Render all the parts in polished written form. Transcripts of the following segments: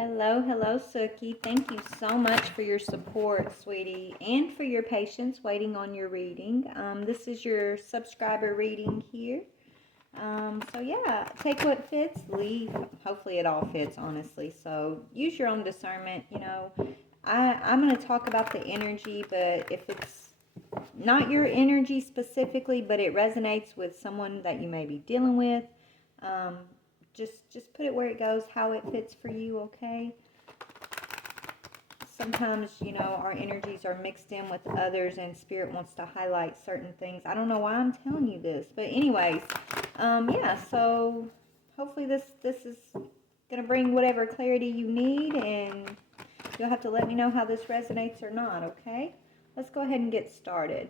Hello, hello, Sukkiiii. Thank you so much for your support, sweetie, and for your patience waiting on your reading. This is your subscriber reading here. So yeah, take what fits, leave. Hopefully it all fits, honestly. So use your own discernment. I'm going to talk about the energy, but if it's not your energy specifically, but it resonates with someone that you may be dealing with, um, just put it where it goes, how it fits for you, okay? Sometimes, our energies are mixed in with others and spirit wants to highlight certain things. I don't know why I'm telling you this, but anyways, yeah, so hopefully this is going to bring whatever clarity you need, and you'll have to let me know how this resonates or not, okay? Let's go ahead and get started.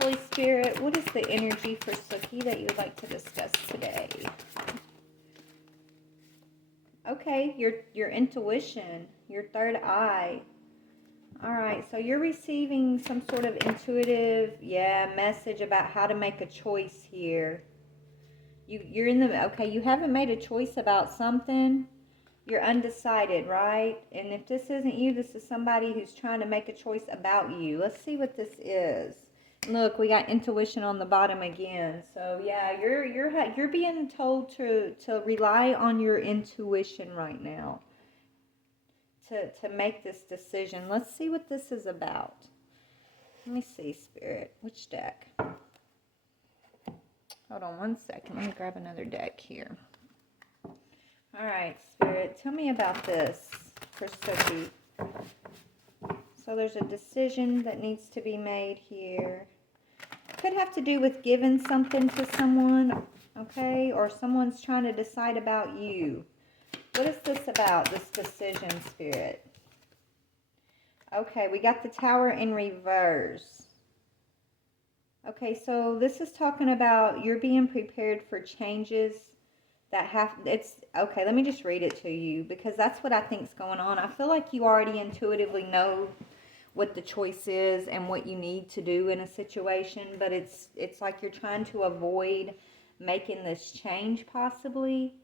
Holy Spirit, what is the energy for Sukkiiii that you would like to discuss today? Okay, your intuition, your third eye. All right, so you're receiving some sort of intuitive, message about how to make a choice here. You're in the, okay, you haven't made a choice about something. You're undecided, right? And if this isn't you, this is somebody who's trying to make a choice about you. Let's see what this is. Look, we got intuition on the bottom again. So yeah, you're being told to rely on your intuition right now to make this decision. Let's see what this is about. Let me see, Spirit. Which deck? Hold on one second. Let me grab another deck here. All right, Spirit, tell me about this for Sukkiiii. So there's a decision that needs to be made here. Could have to do with giving something to someone, okay? Or someone's trying to decide about you. What is this about, this decision, Spirit? Okay, we got the Tower in reverse. Okay, so this is talking about you're being prepared for changes that okay, let me just read it to you because that's what I think's going on. I feel like you already intuitively know what the choice is and what you need to do in a situation, but it's like you're trying to avoid making this change possibly,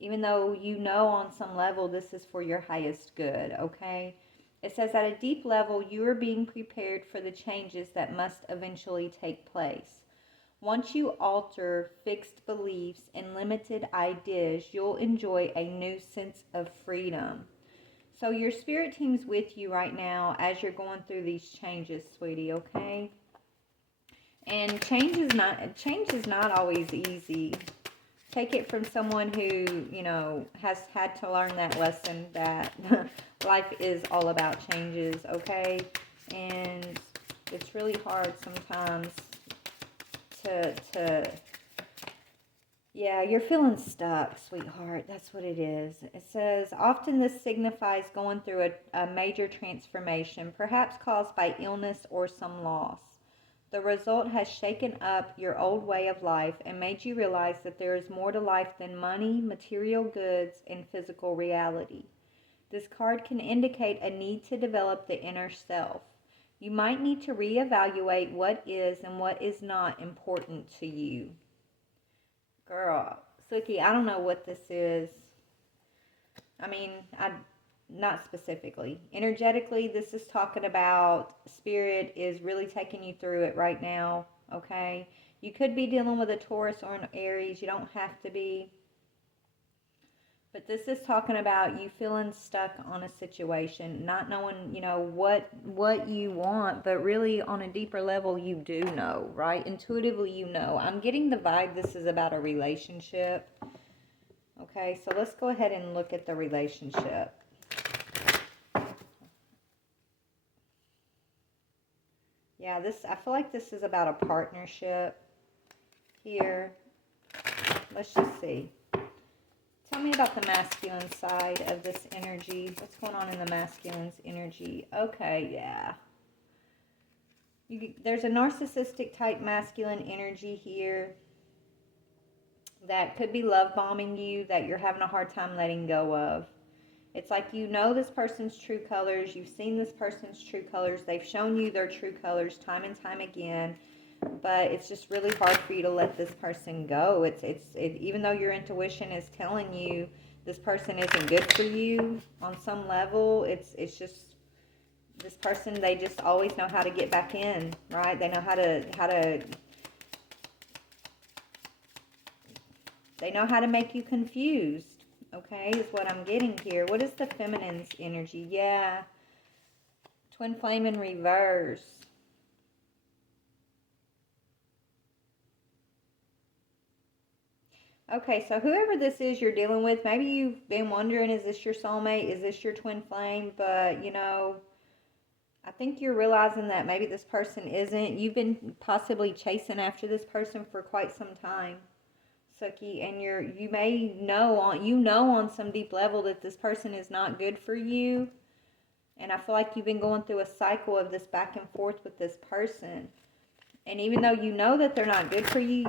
even though you know on some level this is for your highest good, okay? It says at a deep level, you are being prepared for the changes that must eventually take place. Once you alter fixed beliefs and limited ideas, you'll enjoy a new sense of freedom. So your spirit team's with you right now as you're going through these changes, sweetie, okay? And change is not always easy. Take it from someone who, has had to learn that lesson that life is all about changes, okay? And it's really hard sometimes to yeah, you're feeling stuck, sweetheart. That's what it is. It says, often this signifies going through a major transformation, perhaps caused by illness or some loss. The result has shaken up your old way of life and made you realize that there is more to life than money, material goods, and physical reality. This card can indicate a need to develop the inner self. You might need to reevaluate what is and what is not important to you. Girl, Sukkiiii, I don't know what this is. I mean, not specifically. Energetically, this is talking about spirit is really taking you through it right now, okay? You could be dealing with a Taurus or an Aries. You don't have to be. But this is talking about you feeling stuck on a situation, not knowing, what you want, but really on a deeper level you do know, right? Intuitively you know. I'm getting the vibe this is about a relationship. Okay, so let's go ahead and look at the relationship. Yeah, I feel like this is about a partnership here. Let's just see. Tell me about the masculine side of this energy. What's going on in the masculine's energy? Okay, yeah. There's a narcissistic type masculine energy here that could be love bombing you, that you're having a hard time letting go of. It's like you know this person's true colors. You've seen this person's true colors. They've shown you their true colors time and time again. But it's just really hard for you to let this person go. Even though your intuition is telling you this person isn't good for you on some level. It's just this person, they just always know how to get back in, right? They know how to make you confused, okay, is what I'm getting here. What is the feminine's energy? Yeah. Twin flame in reverse. Okay, so whoever this is you're dealing with, maybe you've been wondering, is this your soulmate? Is this your twin flame? But, you know, I think you're realizing that maybe this person isn't. You've been possibly chasing after this person for quite some time, Sukkiiii, and you may know on some deep level that this person is not good for you. And I feel like you've been going through a cycle of this back and forth with this person. And even though you know that they're not good for you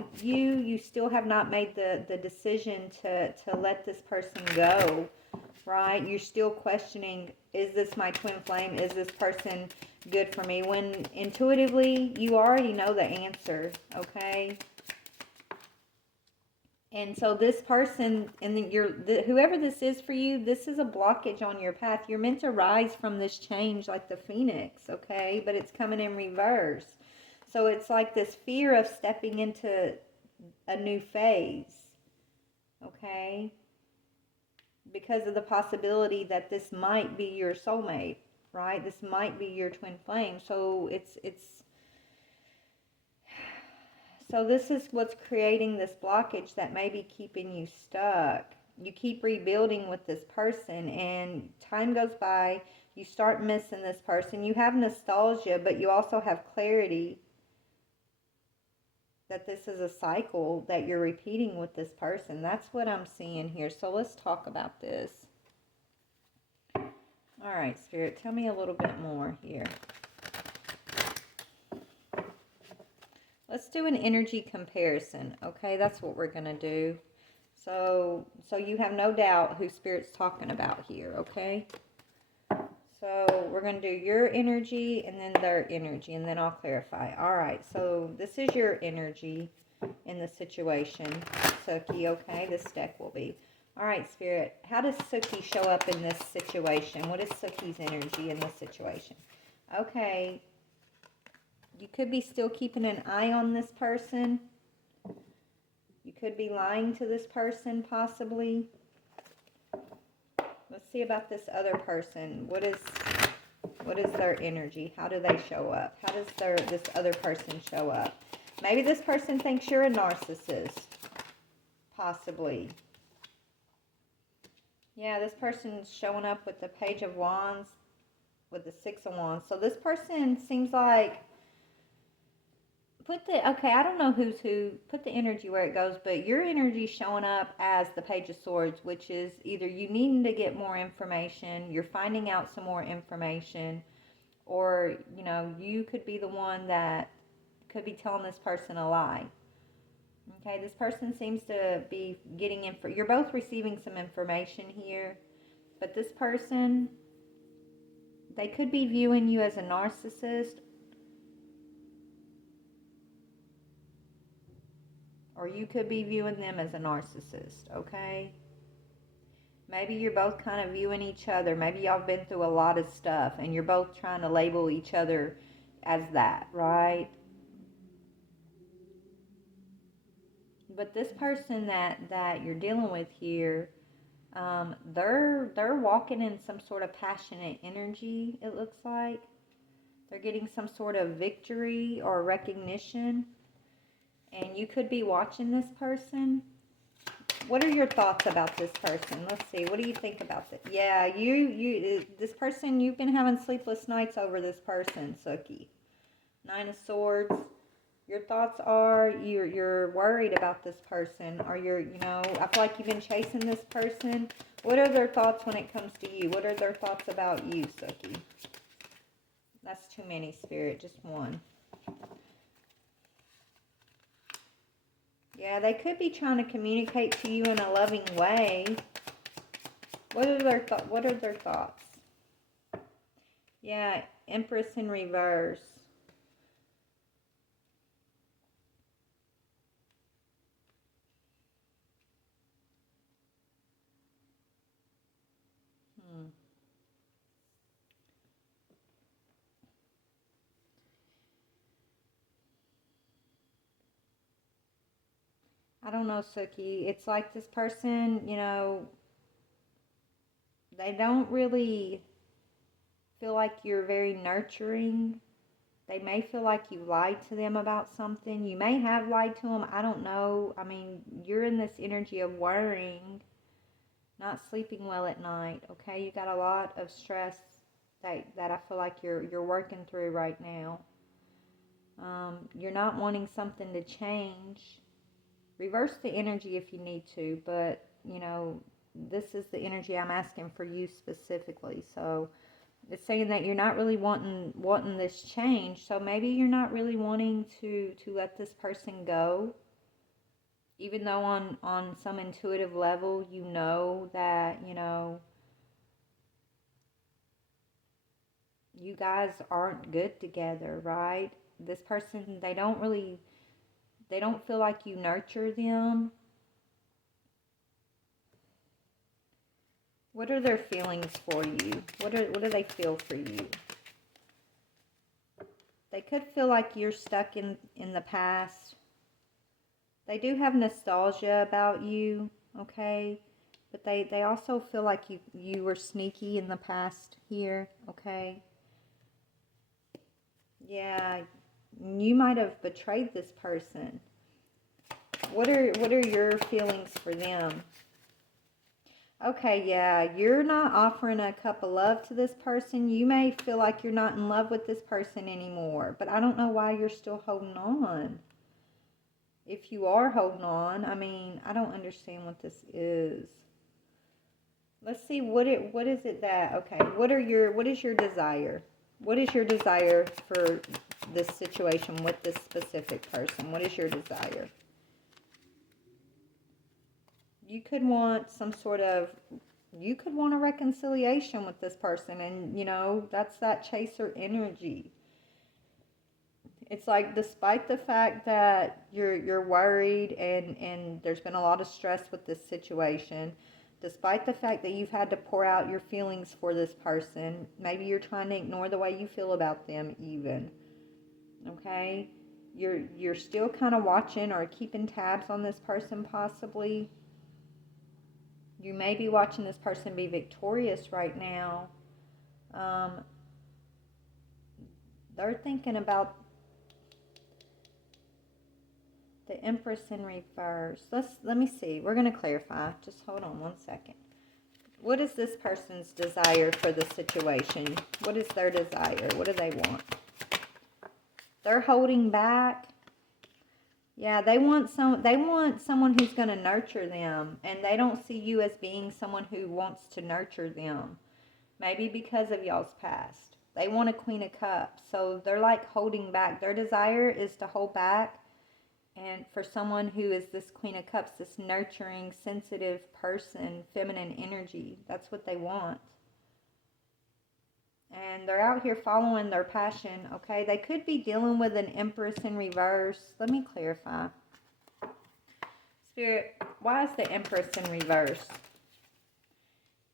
still have not made the decision to let this person go, right? You're still questioning, is this my twin flame? Is this person good for me? When intuitively, you already know the answer, okay? And so this person, and whoever this is for you, this is a blockage on your path. You're meant to rise from this change like the phoenix, okay? But it's coming in reverse. So it's like this fear of stepping into a new phase, okay? Because of the possibility that this might be your soulmate, right? This might be your twin flame. So so this is what's creating this blockage that may be keeping you stuck. You keep rebuilding with this person, and time goes by, you start missing this person. You have nostalgia, but you also have clarity that this is a cycle that you're repeating with this person. That's what I'm seeing here. So let's talk about this. All right, Spirit, tell me a little bit more here. Let's do an energy comparison, okay? That's what we're going to do. So you have no doubt who Spirit's talking about here, okay? So we're going to do your energy and then their energy, and then I'll clarify. All right, so this is your energy in the situation, Sukkiiii, okay? This deck will be. All right, Spirit, how does Sukkiiii show up in this situation? What is Sukkiii's energy in this situation? Okay, you could be still keeping an eye on this person. You could be lying to this person, possibly. Let's see about this other person. What is their energy? How do they show up? How does this other person show up? Maybe this person thinks you're a narcissist. Possibly. Yeah, this person's showing up with the Page of Wands, with the Six of Wands. So this person seems like, okay, I don't know who's who, put the energy where it goes, but your energy showing up as the Page of Swords, which is either you needing to get more information, you're finding out some more information, or, you know, you could be the one that could be telling this person a lie. Okay, this person seems to be getting you're both receiving some information here, but this person, they could be viewing you as a narcissist, or you could be viewing them as a narcissist, okay? Maybe you're both kind of viewing each other. Maybe y'all have been through a lot of stuff, and you're both trying to label each other as that, right? But this person that you're dealing with here, they're walking in some sort of passionate energy, it looks like. They're getting some sort of victory or recognition. And you could be watching this person. What are your thoughts about this person? Let's see. What do you think about this? Yeah, this person, you've been having sleepless nights over this person, Sukkiiii. Nine of Swords. Your thoughts are you're worried about this person, or I feel like you've been chasing this person. What are their thoughts when it comes to you? What are their thoughts about you, Sukkiiii? That's too many, Spirit. Just one. Yeah, they could be trying to communicate to you in a loving way. What are their thoughts? Yeah, Empress in reverse. I don't know, Sukkiiii. It's like this person, they don't really feel like you're very nurturing. They may feel like you lied to them about something. You may have lied to them. I don't know. I mean, you're in this energy of worrying, not sleeping well at night. Okay, you got a lot of stress that I feel like you're working through right now. You're not wanting something to change. Reverse the energy if you need to, but this is the energy I'm asking for you specifically. So it's saying that you're not really wanting this change. So maybe you're not really wanting to let this person go, even though on some intuitive level you know that you guys aren't good together, right? This person, they don't feel like you nurture them. What are their feelings for you? What do they feel for you? They could feel like you're stuck in the past. They do have nostalgia about you, okay? But they also feel like you were sneaky in the past here, okay? Yeah, you might have betrayed this person. What are your feelings for them? Okay, yeah, you're not offering a cup of love to this person. You may feel like you're not in love with this person anymore, but I don't know why you're still holding on. If you are holding on, I mean, I don't understand what this is. Let's see what is it that, okay, what is your desire? What is your desire for this situation with this specific person? What is your desire? You could want you could want a reconciliation with this person, and that's that chaser energy. It's like, despite the fact that you're worried and there's been a lot of stress with this situation, despite the fact that you've had to pour out your feelings for this person, maybe you're trying to ignore the way you feel about them even. Okay? You're still kind of watching or keeping tabs on this person possibly. You may be watching this person be victorious right now. They're thinking about the Empress in reverse. Let me see. We're going to clarify. Just hold on one second. What is this person's desire for the situation? What is their desire? What do they want? They're holding back. Yeah, they want someone who's going to nurture them, and they don't see you as being someone who wants to nurture them. Maybe because of y'all's past. They want a Queen of Cups, so they're like holding back. Their desire is to hold back, and for someone who is this Queen of Cups, this nurturing, sensitive person, feminine energy, that's what they want. And they're out here following their passion, okay? They could be dealing with an Empress in reverse. Let me clarify. Spirit, why is the Empress in reverse?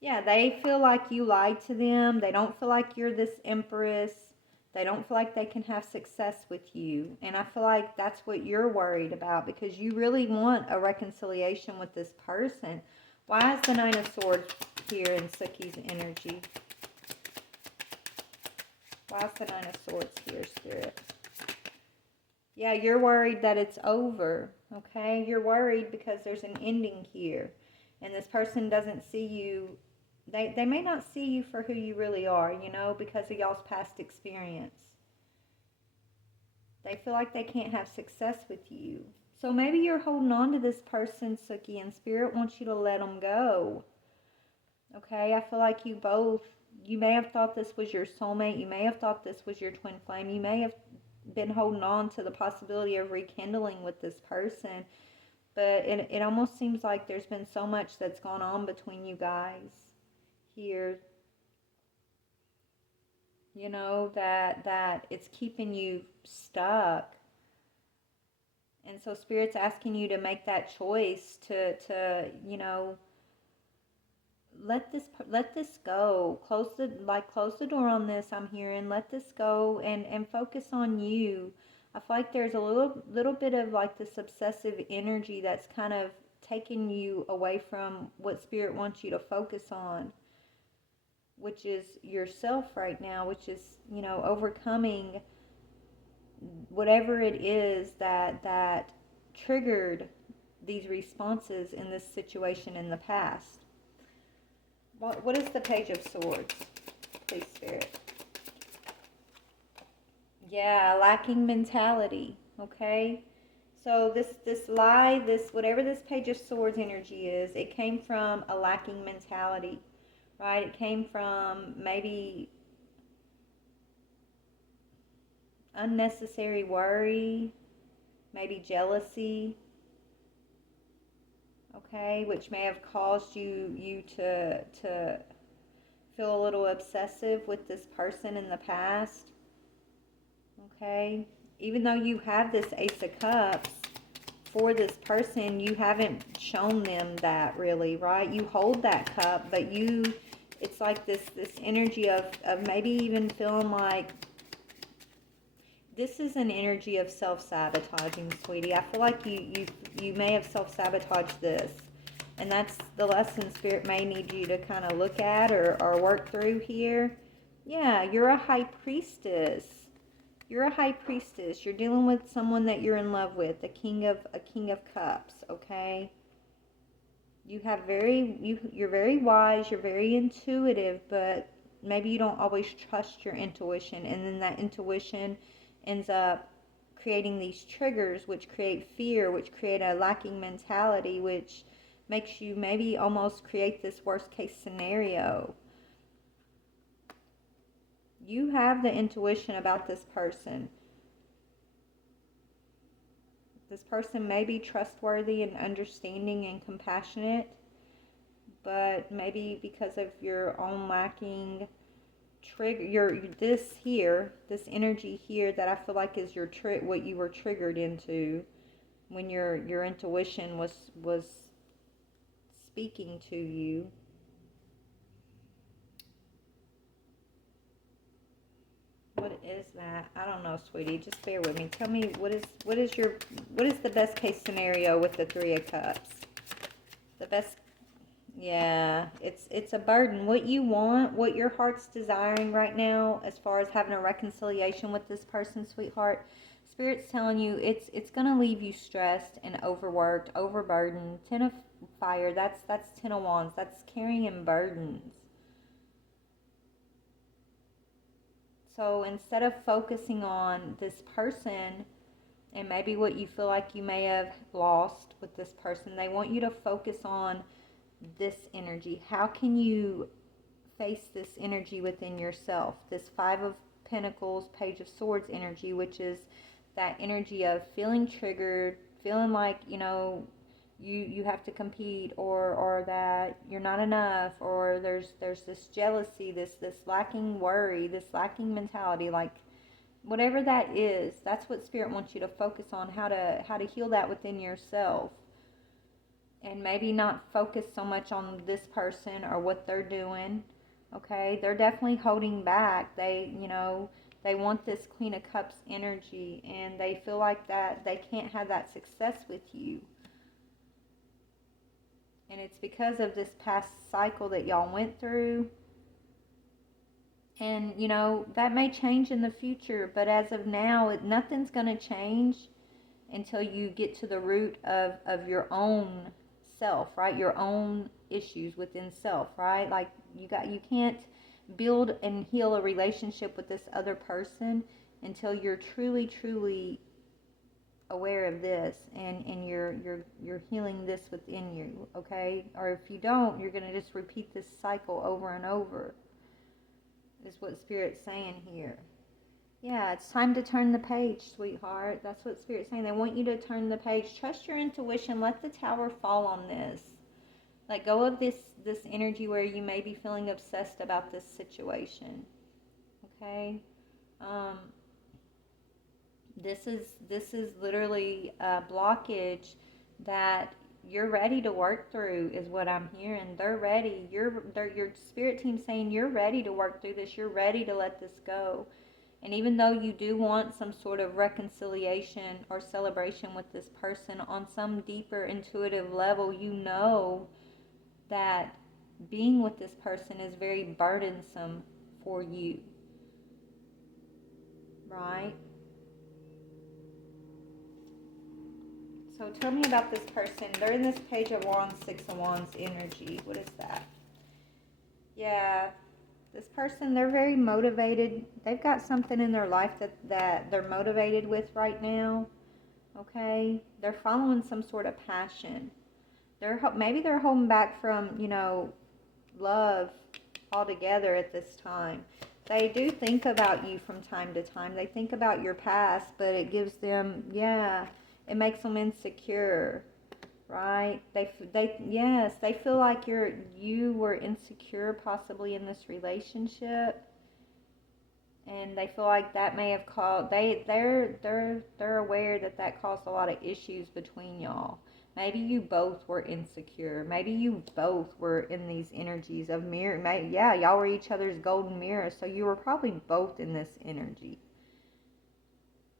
Yeah, they feel like you lied to them. They don't feel like you're this Empress. They don't feel like they can have success with you. And I feel like that's what you're worried about, because you really want a reconciliation with this person. Why is the Nine of Swords here in Sukkiii's energy? Why is the Nine of Swords here, Spirit? Yeah, you're worried that it's over, okay? You're worried because there's an ending here. And this person doesn't see you. They may not see you for who you really are, because of y'all's past experience. They feel like they can't have success with you. So maybe you're holding on to this person, Sukkiiii, and Spirit wants you to let them go. Okay, I feel like you may have thought this was your soulmate. You may have thought this was your twin flame. You may have been holding on to the possibility of rekindling with this person. But it almost seems like there's been so much that's gone on between you guys here, that it's keeping you stuck. And so Spirit's asking you to make that choice to let this go. Close the door on this, I'm hearing. Let this go and focus on you. I feel like there's a little bit of like this obsessive energy that's kind of taking you away from what Spirit wants you to focus on, which is yourself right now, which is, overcoming whatever it is that triggered these responses in this situation in the past. What is the Page of Swords, please, Spirit? Yeah, lacking mentality, okay? So this lie, this whatever this Page of Swords energy is, it came from a lacking mentality, right? It came from maybe unnecessary worry, maybe jealousy, okay, which may have caused you to feel a little obsessive with this person in the past, okay? Even though you have this Ace of Cups for this person, you haven't shown them that really, right? You hold that cup, but it's like this energy of maybe even feeling like this is an energy of self-sabotaging, sweetie. I feel like you may have self-sabotaged this. And that's the lesson Spirit may need you to kind of look at or work through here. Yeah, you're a high priestess. You're a high priestess. You're dealing with someone that you're in love with, a king of cups, okay? You're very wise, you're very intuitive, but maybe you don't always trust your intuition, and then that intuition ends up creating these triggers, which create fear, which create a lacking mentality, which makes you maybe almost create this worst case scenario. You have the intuition about this person. This person may be trustworthy and understanding and compassionate, but maybe because of your own lacking trigger, this energy here that I feel like is what you were triggered into when your intuition was speaking to you. What is that? I don't know, sweetie. Just bear with me. Tell me what is the best case scenario with the Three of Cups? The best. Yeah, it's a burden. What you want, what your heart's desiring right now, as far as having a reconciliation with this person, sweetheart, Spirit's telling you it's gonna leave you stressed and overworked, overburdened. Ten of Fire. That's Ten of Wands. That's carrying burdens. So instead of focusing on this person and maybe what you feel like you may have lost with this person, they want you to focus on this energy. How can you face this energy within yourself? This Five of Pentacles, Page of Swords energy, which is that energy of feeling triggered, feeling like, you have to compete, or that you're not enough, or there's this jealousy, this lacking worry, this lacking mentality, like whatever that is, that's what Spirit wants you to focus on, how to heal that within yourself. And maybe not focus so much on this person or what they're doing. Okay, they're definitely holding back. They want this Queen of Cups energy, and they feel like that they can't have that success with you. And it's because of this past cycle that y'all went through. And, that may change in the future, but as of now, nothing's going to change until you get to the root of your own self, right? Your own issues within self, right? Like you can't build and heal a relationship with this other person until you're truly aware of this, and you're healing this within you, okay? Or if you don't, you're going to just repeat this cycle over and over, is what Spirit's saying here. Yeah, it's time to turn the page, sweetheart. That's what Spirit's saying. They want you to turn the page. Trust your intuition. Let the tower fall on this. Let go of this energy where you may be feeling obsessed about this situation. Okay? This is literally a blockage that you're ready to work through, is what I'm hearing. They're ready. Your Spirit team's saying you're ready to work through this. You're ready to let this go. And even though you do want some sort of reconciliation or celebration with this person, on some deeper intuitive level, you know that being with this person is very burdensome for you, right? So tell me about this person. They're in this Page of Wands, Six of Wands energy. What is that? Yeah, this person, they're very motivated. They've got something in their life that they're motivated with right now. Okay? They're following some sort of passion. Maybe they're holding back from, love altogether at this time. They do think about you from time to time. They think about your past, but it gives them, it makes them insecure, right? Yes, they feel like you were insecure possibly in this relationship, and they feel like that may have caused, they're aware that caused a lot of issues between y'all. Maybe you both were insecure. Maybe you both were in these energies of mirror. Y'all were each other's golden mirror, so you were probably both in this energy.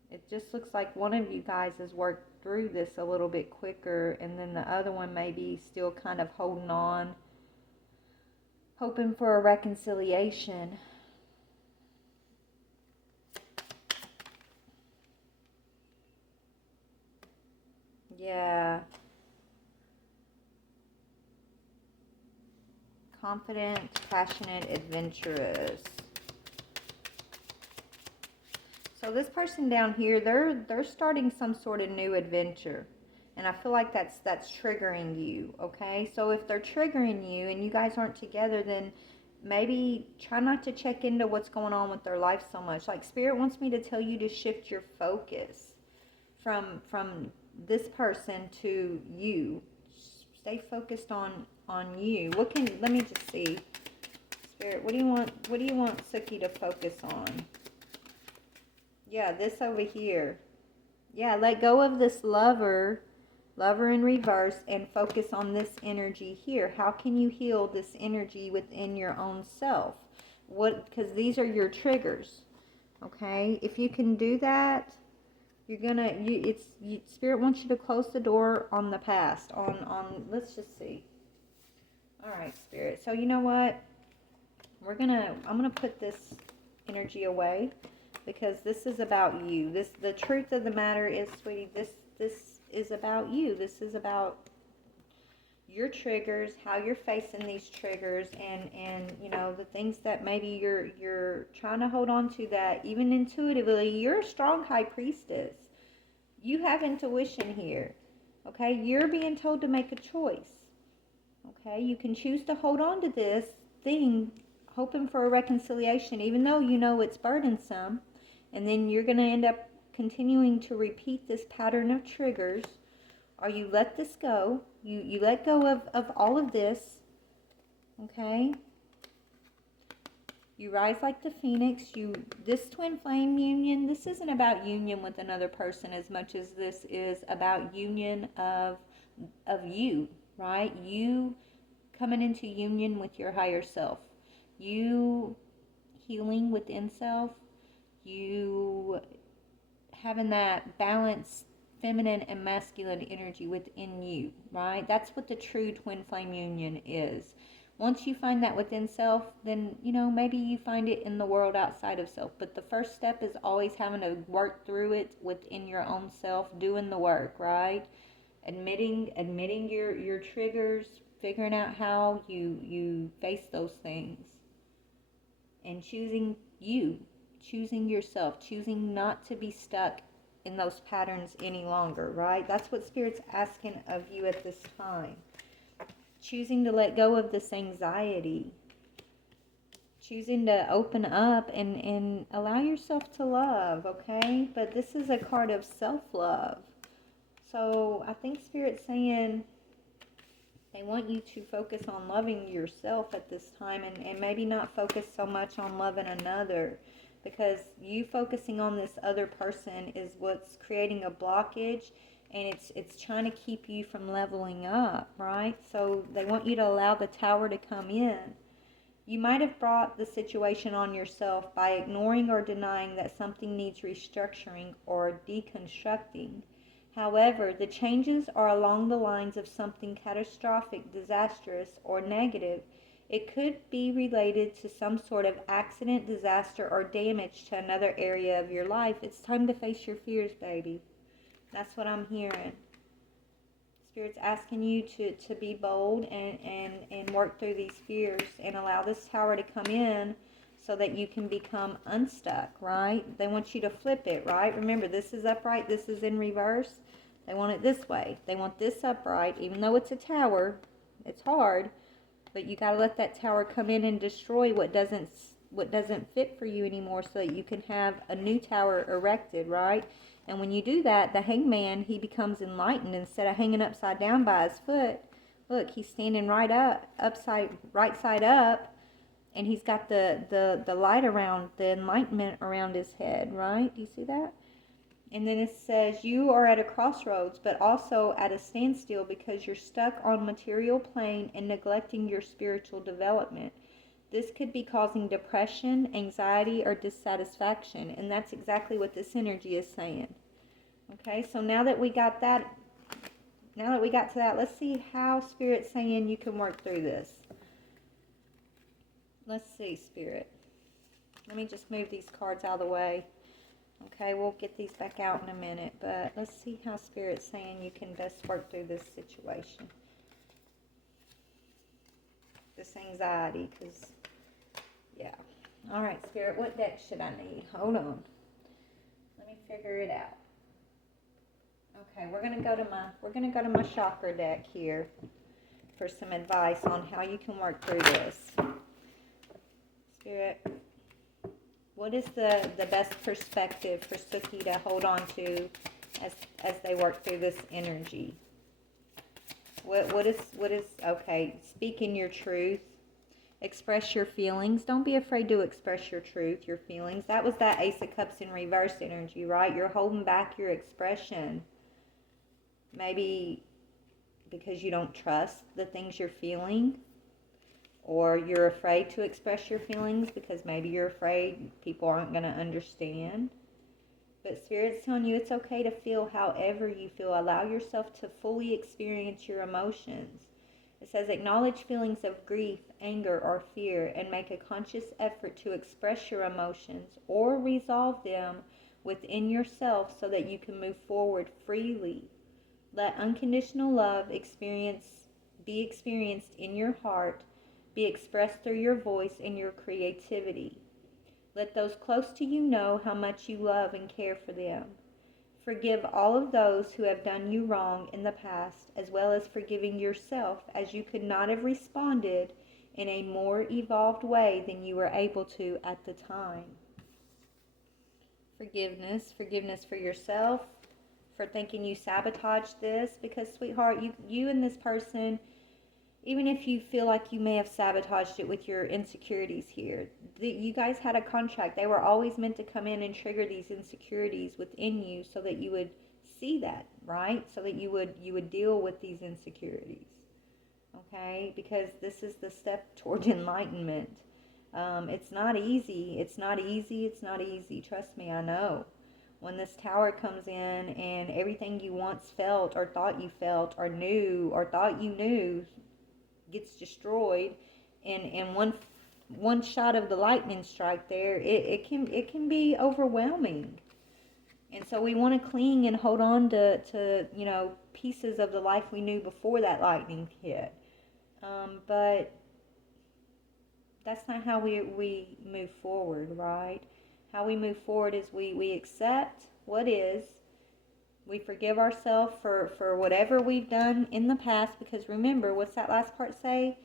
It just looks like one of you guys has worked through this a little bit quicker, and then the other one may be still kind of holding on, hoping for a reconciliation. Yeah. Confident, passionate, adventurous. So this person down here, they're starting some sort of new adventure. And I feel like that's triggering you, okay? So if they're triggering you and you guys aren't together, then maybe try not to check into what's going on with their life so much. Like Spirit wants me to tell you to shift your focus from this person to you. Stay focused on you. Let me just see. Spirit, what do you want Sukkiiii to focus on? Yeah, this over here. Yeah, let go of this lover in reverse, and focus on this energy here. How can you heal this energy within your own self? Because these are your triggers. Okay? If you can do that, Spirit wants you to close the door on the past, on let's just see. All right, Spirit. So you know what? I'm gonna put this energy away, because this is about you. The truth of the matter is, sweetie, this is about you. This is about your triggers, how you're facing these triggers, and the things that maybe you're trying to hold on to, that even intuitively, you're a strong high priestess. You have intuition here. Okay? You're being told to make a choice. Okay? You can choose to hold on to this thing, hoping for a reconciliation, even though you know it's burdensome, and then you're going to end up continuing to repeat this pattern of triggers. Or you let this go. You let go of all of this. Okay? You rise like the phoenix. This twin flame union, this isn't about union with another person as much as this is about union of you, right? You coming into union with your higher self. You healing within self. You having that balanced feminine and masculine energy within you, right? That's what the true twin flame union is. Once you find that within self, then, maybe you find it in the world outside of self. But the first step is always having to work through it within your own self, doing the work, right? Admitting your triggers, figuring out how you face those things. And choosing yourself, choosing not to be stuck in those patterns any longer, right? That's what Spirit's asking of you at this time. Choosing to let go of this anxiety. Choosing to open up and allow yourself to love, okay? But this is a card of self-love. So I think Spirit's saying they want you to focus on loving yourself at this time, and maybe not focus so much on loving another. Because you focusing on this other person is what's creating a blockage, and it's trying to keep you from leveling up, right? So they want you to allow the tower to come in, You might have brought the situation on yourself by ignoring or denying that something needs restructuring or deconstructing. However, the changes are along the lines of something catastrophic, disastrous, or negative. It could be related to some sort of accident, disaster, or damage to another area of your life. It's time to face your fears, baby. That's what I'm hearing. Spirit's asking you to be bold and work through these fears and allow this tower to come in so that you can become unstuck, right? They want you to flip it, right? Remember, this is upright, this is in reverse. They want it this way. They want this upright, even though it's a tower. It's hard, but you got to let that tower come in and destroy what doesn't fit for you anymore so that you can have a new tower erected, right? And when you do that, the hangman, he becomes enlightened. Instead of hanging upside down by his foot, look, he's standing right side up, and he's got the light around, the enlightenment around his head, right? Do you see that? And then it says, you are at a crossroads, but also at a standstill because you're stuck on material plane and neglecting your spiritual development. This could be causing depression, anxiety, or dissatisfaction, and that's exactly what this energy is saying. Okay, so now that we got to that, let's see how Spirit's saying you can work through this. Let's see, Spirit. Let me just move these cards out of the way. Okay, we'll get these back out in a minute, but let's see how Spirit's saying you can best work through this situation. This anxiety, because, yeah. All right, Spirit, what deck should I need? Hold on. Let me figure it out. Okay, we're gonna go to my chakra deck here for some advice on how you can work through this. Spirit, what is the best perspective for Sukkiiii to hold on to as they work through this energy? What is okay, speak in your truth. Express your feelings. Don't be afraid to express your truth, your feelings. That was that Ace of Cups in reverse energy, right? You're holding back your expression. Maybe because you don't trust the things you're feeling, or you're afraid to express your feelings because maybe you're afraid people aren't going to understand. But Spirit's telling you it's okay to feel however you feel. Allow yourself to fully experience your emotions. It says acknowledge feelings of grief, anger, or fear, and make a conscious effort to express your emotions or resolve them within yourself so that you can move forward freely. Let unconditional love be experienced in your heart, be expressed through your voice and your creativity. Let those close to you know how much you love and care for them. Forgive all of those who have done you wrong in the past, as well as forgiving yourself, as you could not have responded in a more evolved way than you were able to at the time. Forgiveness for yourself, for thinking you sabotaged this, because sweetheart, you and this person, even if you feel like you may have sabotaged it with your insecurities here, you guys had a contract. They were always meant to come in and trigger these insecurities within you so that you would see that, right? So that you would deal with these insecurities, okay? Because this is the step toward enlightenment. It's not easy. It's not easy. Trust me, I know. When this tower comes in and everything you once felt or thought you felt or knew or thought you knew gets destroyed in one shot of the lightning strike there, it can be overwhelming. And so we want to cling and hold on to pieces of the life we knew before that lightning hit. But that's not how we move forward, right? How we move forward is we accept what is. We forgive ourselves for whatever we've done in the past, because remember, what's that last part say?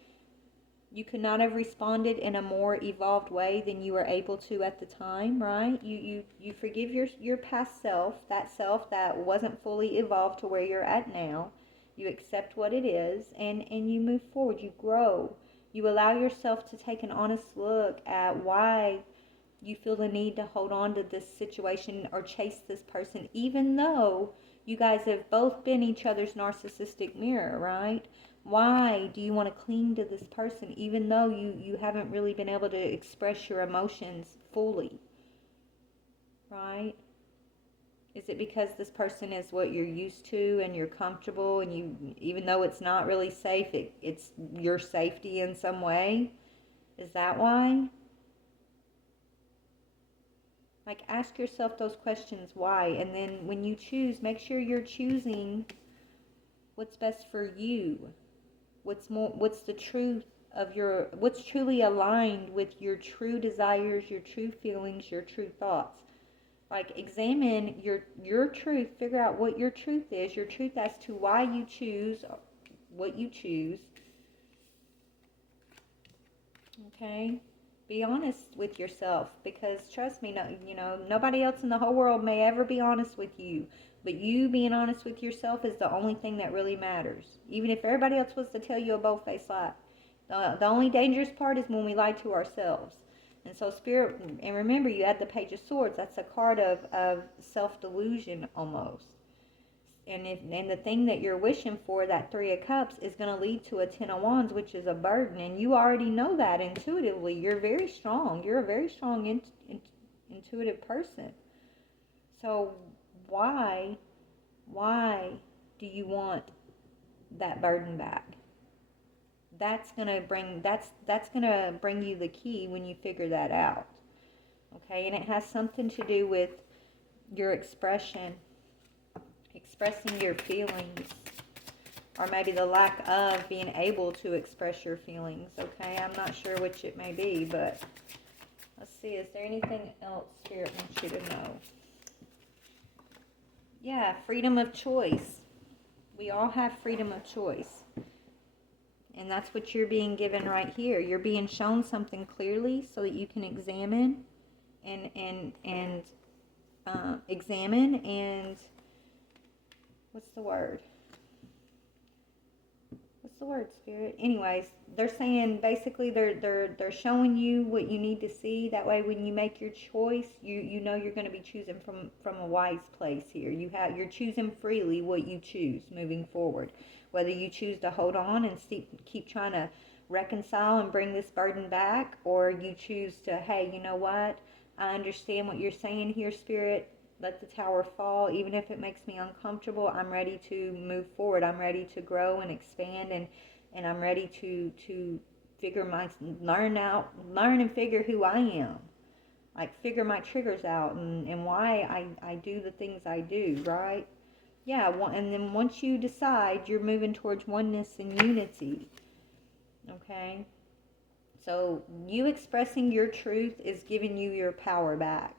You could not have responded in a more evolved way than you were able to at the time, right? You forgive your past self that wasn't fully evolved to where you're at now. You accept what it is, and you move forward. You grow. You allow yourself to take an honest look at why you feel the need to hold on to this situation or chase this person, even though you guys have both been each other's narcissistic mirror, right? Why do you want to cling to this person even though you haven't really been able to express your emotions fully, right? Is it because this person is what you're used to and you're comfortable, and you, even though it's not really safe, it's your safety in some way? Is that why? Like, ask yourself those questions, why? And then when you choose, make sure you're choosing what's best for you. What's the truth of your, what's truly aligned with your true desires, your true feelings, your true thoughts. Like, examine your truth, figure out what your truth is, your truth as to why you choose what you choose. Okay? Be honest with yourself, because trust me, no, nobody else in the whole world may ever be honest with you. But you being honest with yourself is the only thing that really matters. Even if everybody else was to tell you a bold-faced lie. The only dangerous part is when we lie to ourselves. And so Spirit, and remember, you had the Page of Swords. That's a card of self-delusion almost. And the thing that you're wishing for, that Three of Cups, is going to lead to a Ten of Wands, which is a burden. And you already know that intuitively. You're very strong. You're a very strong intuitive person. So why do you want that burden back? That's gonna bring you the key when you figure that out. Okay, and it has something to do with your expressing your feelings, or maybe the lack of being able to express your feelings. Okay, I'm not sure which it may be, but let's see, is there anything else Spirit wants you to know? Yeah, freedom of choice. We all have freedom of choice. And that's what you're being given right here. You're being shown something clearly so that you can examine and examine and what's the word? What's the word, Spirit? Anyways, they're saying basically they're showing you what you need to see. That way, when you make your choice, you know you're going to be choosing from a wise place here. You're choosing freely what you choose moving forward. Whether you choose to hold on and keep trying to reconcile and bring this burden back, or you choose to, hey, you know what? I understand what you're saying here, Spirit. Let the tower fall. Even if it makes me uncomfortable, I'm ready to move forward. I'm ready to grow and expand, and I'm ready to learn and figure who I am. Like, figure my triggers out and why I do the things I do, right? Yeah, and then once you decide, you're moving towards oneness and unity. Okay? So you expressing your truth is giving you your power back.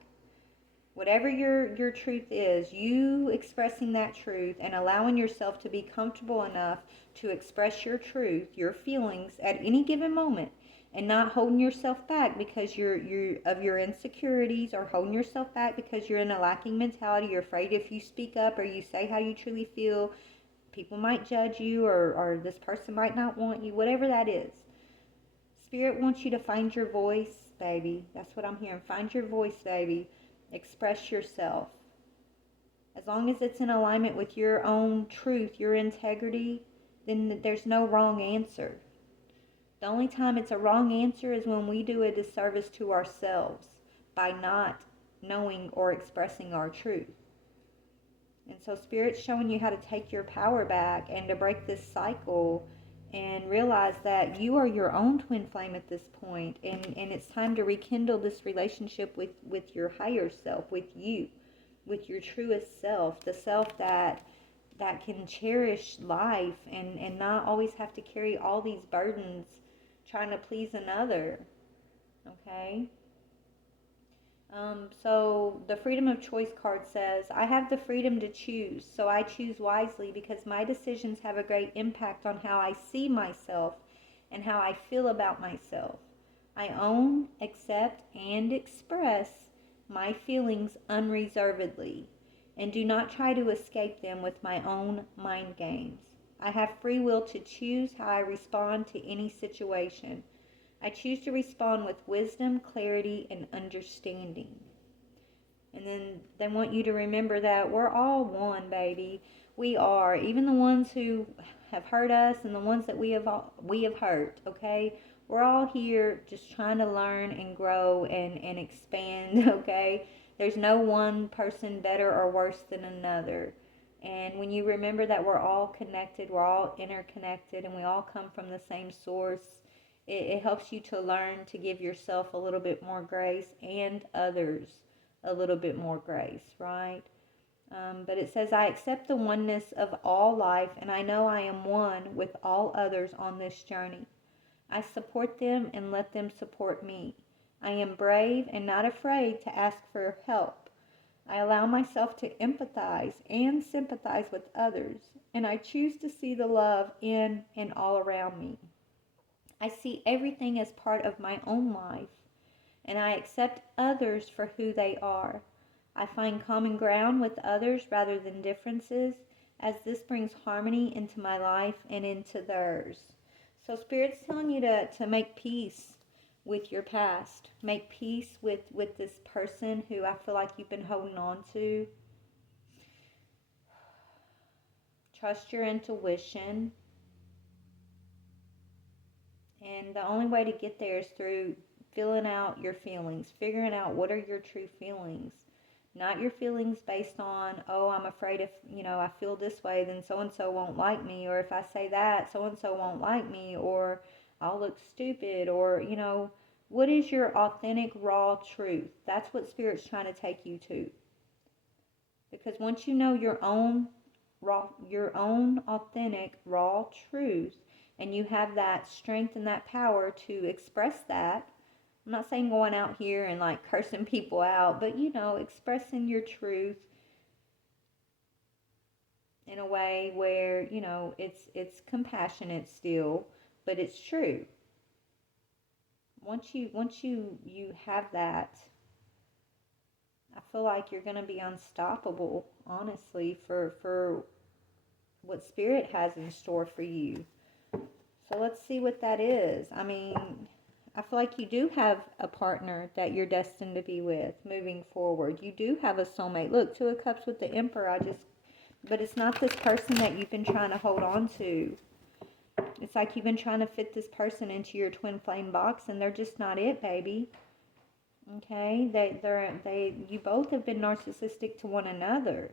Whatever your truth is, you expressing that truth and allowing yourself to be comfortable enough to express your truth, your feelings at any given moment, and not holding yourself back because you're of your insecurities, or holding yourself back because you're in a lacking mentality. You're afraid if you speak up or you say how you truly feel, people might judge you, or this person might not want you, whatever that is. Spirit wants you to find your voice, baby. That's what I'm hearing. Find your voice, baby. Express yourself. As long as it's in alignment with your own truth, your integrity, then there's no wrong answer. The only time it's a wrong answer is when we do a disservice to ourselves by not knowing or expressing our truth. And so Spirit's showing you how to take your power back and to break this cycle and realize that you are your own twin flame at this point, and it's time to rekindle this relationship with your higher self, with you, with your truest self, the self that can cherish life and not always have to carry all these burdens trying to please another. Okay? So the freedom of choice card says, I have the freedom to choose, so I choose wisely because my decisions have a great impact on how I see myself and how I feel about myself. I own, accept, and express my feelings unreservedly and do not try to escape them with my own mind games. I have free will to choose how I respond to any situation. I choose to respond with wisdom, clarity, and understanding. And then they want you to remember that we're all one, baby. We are. Even the ones who have hurt us and the ones that we have hurt, okay? We're all here just trying to learn and grow and expand, okay? There's no one person better or worse than another. And when you remember that we're all connected, we're all interconnected, and we all come from the same source, it helps you to learn to give yourself a little bit more grace and others a little bit more grace, right? But it says, I accept the oneness of all life, and I know I am one with all others on this journey. I support them and let them support me. I am brave and not afraid to ask for help. I allow myself to empathize and sympathize with others, and I choose to see the love in and all around me. I see everything as part of my own life, and I accept others for who they are. I find common ground with others rather than differences, as this brings harmony into my life and into theirs. So Spirit's telling you to make peace with your past. Make peace with this person who I feel like you've been holding on to. Trust your intuition. And the only way to get there is through filling out your feelings, figuring out what are your true feelings. Not your feelings based on, oh, I'm afraid if, I feel this way, then so-and-so won't like me. Or if I say that, so-and-so won't like me. Or I'll look stupid. Or, what is your authentic, raw truth? That's what Spirit's trying to take you to. Because once you know your own authentic, raw truth, and you have that strength and that power to express that, I'm not saying going out here and like cursing people out, but expressing your truth in a way where, it's compassionate still, but it's true. Once you have that, I feel like you're going to be unstoppable, honestly, for what Spirit has in store for you. So let's see what that is. I feel like you do have a partner that you're destined to be with moving forward. You do have a soulmate. Look, Two of Cups with the Emperor. But it's not this person that you've been trying to hold on to. It's like you've been trying to fit this person into your twin flame box, and they're just not it, baby. Okay? You both have been narcissistic to one another.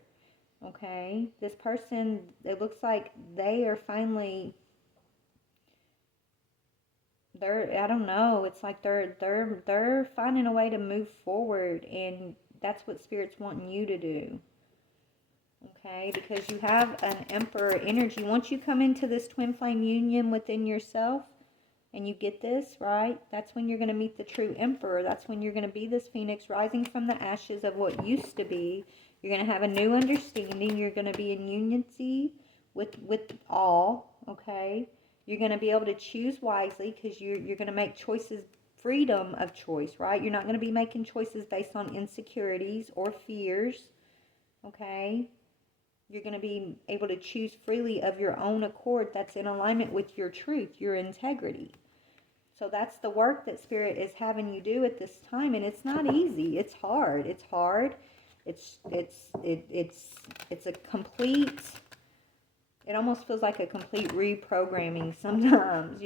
Okay? This person, it looks like they are finally, I don't know, it's like they're finding a way to move forward, and that's what Spirit's wanting you to do. Okay, because you have an Emperor energy. Once you come into this twin flame union within yourself and you get this, right, that's when you're going to meet the true Emperor. That's when you're going to be this phoenix rising from the ashes of what used to be. You're going to have a new understanding. You're going to be in unity with all, okay? You're going to be able to choose wisely because you're going to make choices, freedom of choice, right? You're not going to be making choices based on insecurities or fears, okay? You're going to be able to choose freely of your own accord that's in alignment with your truth, your integrity. So that's the work that Spirit is having you do at this time, and it's not easy. It's hard. It's hard. It's a complete, it almost feels like a complete reprogramming sometimes,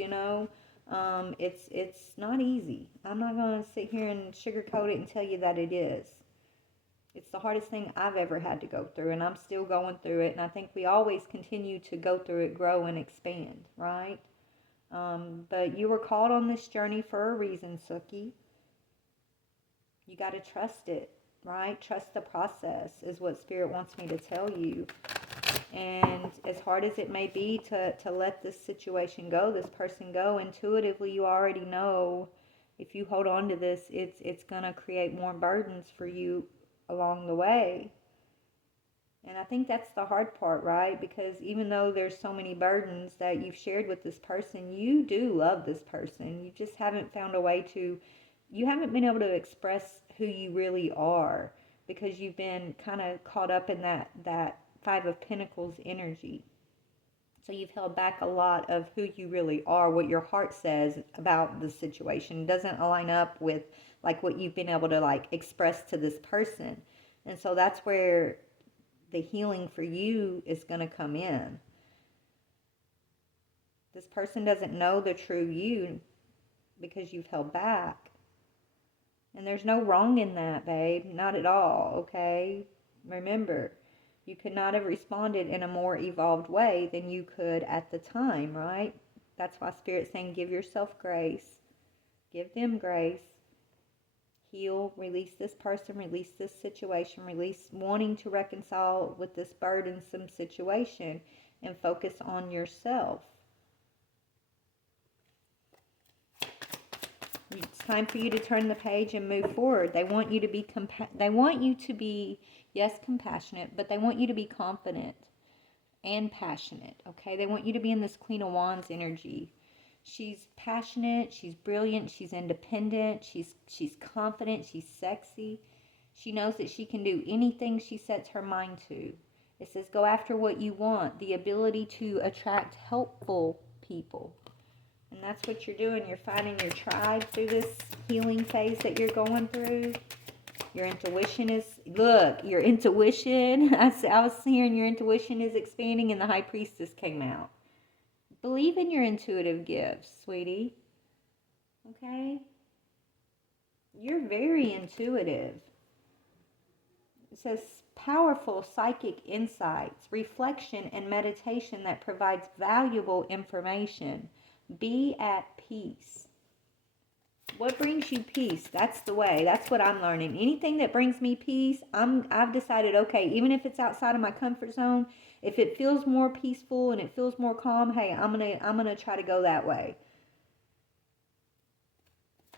It's not easy. I'm not going to sit here and sugarcoat it and tell you that it is. It's the hardest thing I've ever had to go through, and I'm still going through it, and I think we always continue to go through it, grow, and expand, right? But you were called on this journey for a reason, Sukkiiii. You got to trust it, right? Trust the process is what Spirit wants me to tell you. And as hard as it may be to let this situation go, this person go, intuitively you already know if you hold on to this, it's going to create more burdens for you along the way. And I think that's the hard part, right? Because even though there's so many burdens that you've shared with this person, you do love this person. You just haven't found a way to, you haven't been able to express who you really are because you've been kind of caught up in that Five of Pentacles energy. So you've held back a lot of who you really are, what your heart says about the situation. It doesn't align up with like what you've been able to like express to this person. And so that's where the healing for you is going to come in. This person doesn't know the true you because you've held back. And there's no wrong in that, babe. Not at all, okay? Remember, you could not have responded in a more evolved way than you could at the time, right? That's why Spirit's saying give yourself grace. Give them grace. Heal, release this person, release this situation, release wanting to reconcile with this burdensome situation, and focus on yourself. It's time for you to turn the page and move forward. They want you to be yes, compassionate, but they want you to be confident and passionate, okay? They want you to be in this Queen of Wands energy. She's passionate, she's brilliant, she's independent, she's confident, she's sexy. She knows that she can do anything she sets her mind to. It says go after what you want, the ability to attract helpful people. And that's what you're doing. You're finding your tribe through this healing phase that you're going through. Your intuition is, look, your intuition, I was hearing your intuition is expanding and the High Priestess came out. Believe in your intuitive gifts, sweetie. Okay? You're very intuitive. It says powerful psychic insights, reflection, and meditation that provides valuable information. Be at peace. What brings you peace? That's the way. That's what I'm learning. Anything that brings me peace, I've decided, okay, even if it's outside of my comfort zone, if it feels more peaceful and it feels more calm, hey, I'm gonna try to go that way.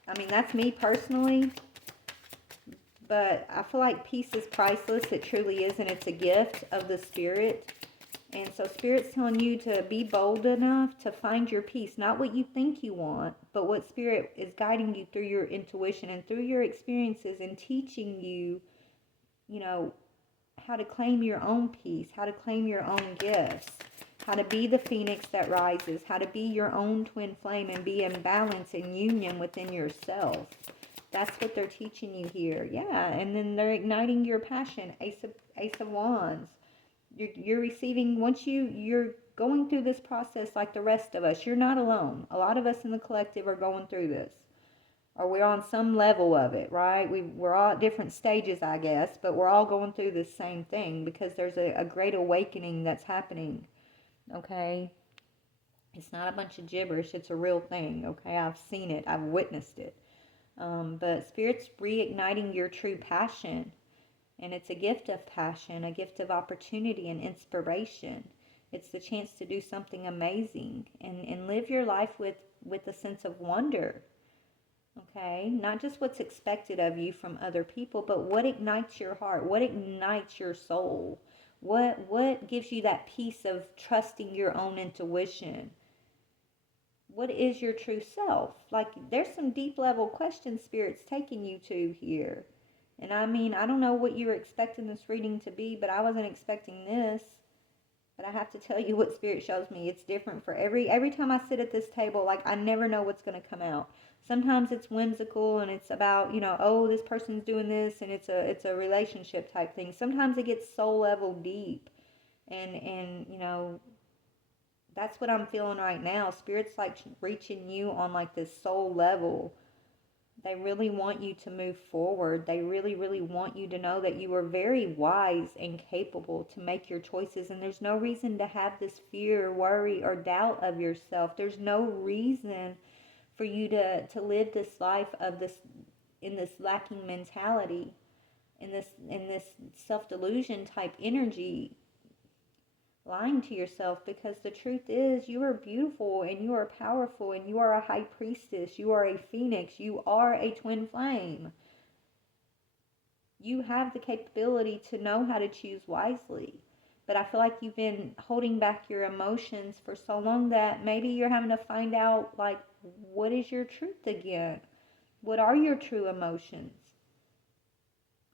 I mean, that's me personally, but I feel like peace is priceless. It truly is, and it's a gift of the Spirit. And so Spirit's telling you to be bold enough to find your peace. Not what you think you want, but what Spirit is guiding you through your intuition and through your experiences and teaching you, how to claim your own peace, how to claim your own gifts, how to be the phoenix that rises, how to be your own twin flame and be in balance and union within yourself. That's what they're teaching you here. Yeah, and then they're igniting your passion. Ace of Wands. You're receiving, once you're going through this process like the rest of us, you're not alone. A lot of us in the collective are going through this, or we're on some level of it, right? We're all at different stages, I guess, but we're all going through the same thing because there's a great awakening that's happening, okay? It's not a bunch of gibberish, it's a real thing, okay? I've seen it, I've witnessed it. But Spirit's reigniting your true passion. And it's a gift of passion, a gift of opportunity and inspiration. It's the chance to do something amazing and live your life with a sense of wonder. Okay? Not just what's expected of you from other people, but what ignites your heart, what ignites your soul, what gives you that peace of trusting your own intuition. What is your true self? Like, there's some deep level questions Spirit's taking you to here. And I mean, I don't know what you were expecting this reading to be, but I wasn't expecting this. But I have to tell you what Spirit shows me. It's different for every time I sit at this table. Like, I never know what's going to come out. Sometimes it's whimsical and it's about, oh, this person's doing this, and it's a relationship type thing. Sometimes it gets soul level deep. And that's what I'm feeling right now. Spirit's like reaching you on like this soul level. They really want you to move forward. They really, really want you to know that you are very wise and capable to make your choices. And there's no reason to have this fear, worry, or doubt of yourself. There's no reason for you to live this life of this in this lacking mentality, in this self-delusion type energy, lying to yourself, because the truth is you are beautiful and you are powerful and you are a high priestess, you are a phoenix, you are a twin flame. You have the capability to know how to choose wisely. But I feel like you've been holding back your emotions for so long that maybe you're having to find out, like, what is your truth again? What are your true emotions?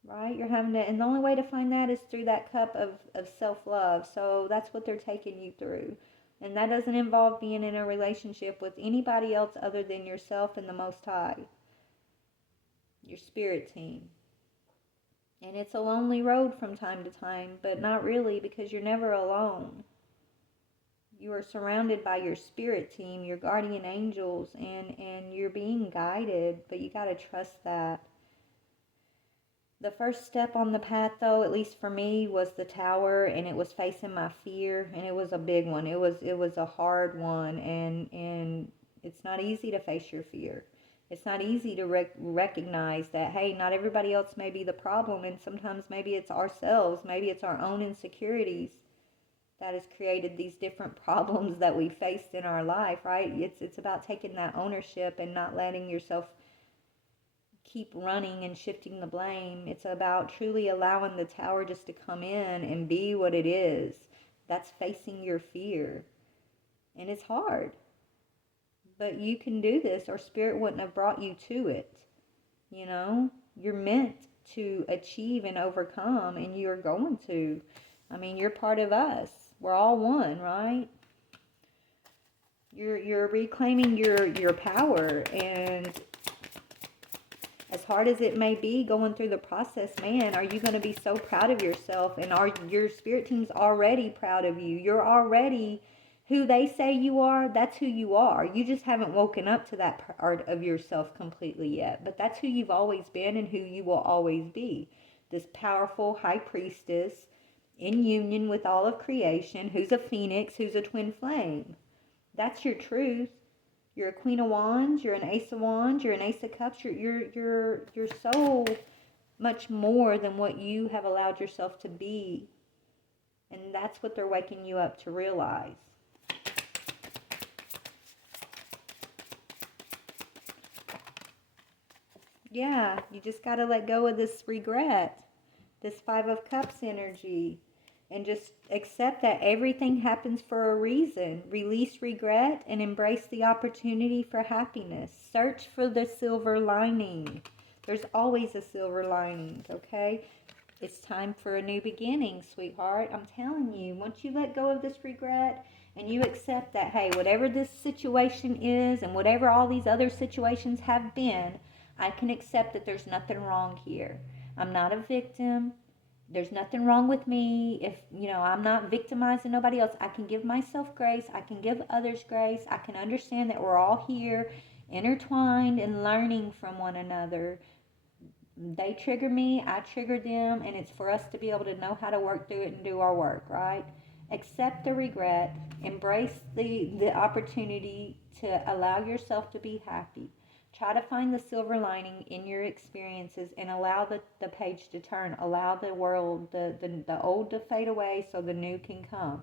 Right? You're having to, and the only way to find that is through that cup of self-love. So that's what they're taking you through. And that doesn't involve being in a relationship with anybody else other than yourself and the Most High. Your spirit team. And it's a lonely road from time to time, but not really, because you're never alone. You are surrounded by your spirit team, your guardian angels, and you're being guided, but you got to trust that. The first step on the path, though, at least for me, was the tower, and it was facing my fear, and it was a big one. It was a hard one, and it's not easy to face your fear. It's not easy to recognize that, hey, not everybody else may be the problem, and sometimes maybe it's ourselves, maybe it's our own insecurities that has created these different problems that we faced in our life, right? It's about taking that ownership and not letting yourself keep running and shifting the blame. It's about truly allowing the tower just to come in and be what it is. That's facing your fear. And it's hard. But you can do this, or spirit wouldn't have brought you to it. You know, you're meant to achieve and overcome, and you're going to. I mean, you're part of us. We're all one, right? You're reclaiming your power, and as hard as it may be going through the process, man, are you going to be so proud of yourself? And are your spirit team's already proud of you? You're already who they say you are. That's who you are. You just haven't woken up to that part of yourself completely yet. But that's who you've always been and who you will always be. This powerful high priestess in union with all of creation, who's a phoenix, who's a twin flame. That's your truth. You're a Queen of Wands, you're an Ace of Wands, you're an Ace of Cups, you're so much more than what you have allowed yourself to be. And that's what they're waking you up to realize. Yeah, you just got to let go of this regret, this Five of Cups energy, and just accept that everything happens for a reason. Release regret and embrace the opportunity for happiness. Search for the silver lining. There's always a silver lining, okay? It's time for a new beginning, sweetheart. I'm telling you, once you let go of this regret and you accept that, hey, whatever this situation is and whatever all these other situations have been, I can accept that there's nothing wrong here. I'm not a victim. There's nothing wrong with me. If, I'm not victimizing nobody else. I can give myself grace. I can give others grace. I can understand that we're all here intertwined and learning from one another. They trigger me, I trigger them, and it's for us to be able to know how to work through it and do our work, right? Accept the regret. Embrace the opportunity to allow yourself to be happy. Try to find the silver lining in your experiences and allow the page to turn. Allow the world, the old to fade away so the new can come.